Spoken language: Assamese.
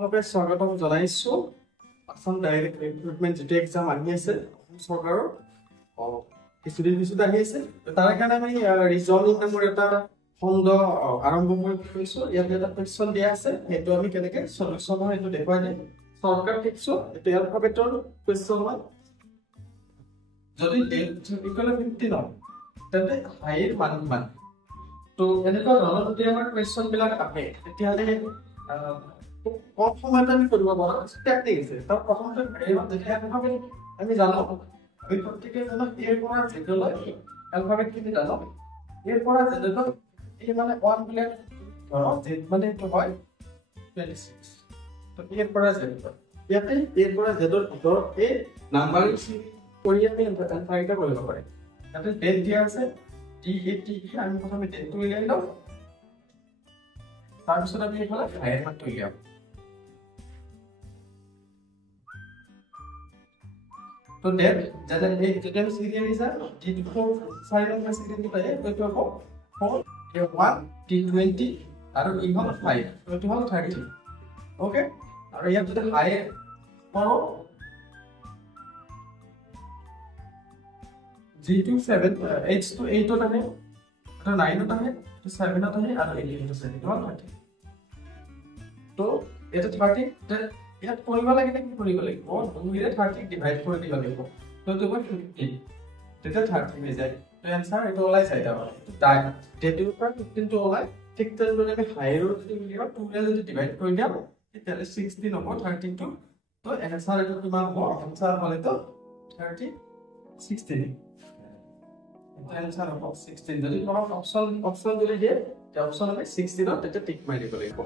সকলোকে স্বাগতম জনাইছো আসাম ডাইৰেক্ট ৰিক্ৰুটমেন্ট যেটো এক্সাম আহি আছে চৰকাৰৰ কিছুদিন পিছত আহি আছে তাৰ কাৰণে আমি ৰিজনিং নামৰ এটা খণ্ড আৰম্ভ কৰিছো ইয়াত এটা কোৱেশ্চন দিয়া আছে সেইটো আমি কেনেকৈ সলিউশন হয় সেইটো দেখুৱাই দিম চৰকাৰ ফিক্সো এটা এলফাবেটৰ কোৱেশ্চন হয় যদি ইকুৱেল 15 হয় তেন্তে হাইৰ মান কিমান তো এনেকুৱা ধৰণৰ যদি আমাৰ কোৱেশ্চন বিলাক আহে তেতিয়াহ'লে কম সময়তে আমি কৰিব পাৰো টেকনিক আছে তাৰ প্ৰথমতে আমি জানো আমি প্ৰত্যেককে জানো এৰ পৰা জেডলৈ এলফাবেট কিনি জানো এৰ পৰা জেডলৈ এই মানে 1 প্লেট ধৰক জেড মানে এইটো হয় 26 তো এৰ পৰা জেড ইয়াতে এৰ পৰা জেডৰ ভিতৰত এই নাম্বাৰিং কৰি আমি এনফাইটা কৰিব পাৰি ইয়াতে ডেট দিয়া আছে টি আমি প্ৰথমে ডেটটো উলিয়াই লওঁ তাৰপিছত আমি এইফালে হাইৰ মানটো উলিয়াম তো ডেট যেনে এই যেটা সিরিয়াল আছে টি4 4 নম্বর সিরিয়াল পায় তো হ'ব 4 1 টি20 আৰু ই হ'ল 5 তো হ'ল 30 ওকে আৰু ইয়াত যদি হাই পৰো G27 H to 8 ত আহে এটা 9 ত আহে তো 7 ত আহে আৰু 8 ত আহে তো 30 তো এটা 30 ইয়াত কৰিব লাগে কি কৰিব লাগিব 2 ৰে 30 ডিভাইড কৰি দিব লাগিব তো তো 15 তেতিয়া 30 হৈ যায় তো आंसर এটা ওলাই চাইটা হয় তো তাই ডেটৰ পৰা 15 টো ওলাই ঠিক তেনেদৰে আমি হাইৰ যদি উলিয়াও 2 ৰে যদি ডিভাইড কৰি দিও তেতিয়া 16 হ'ব 32 তো आंसर এটা কিমান হ'ব आंसर হ'লে তো 30 16 आंसर হ'ব 16 যদি কোনো অপচন যদি দিয়ে তে অপচন আমি 16 ত তেতিয়া টিক মাৰি দিব লাগিব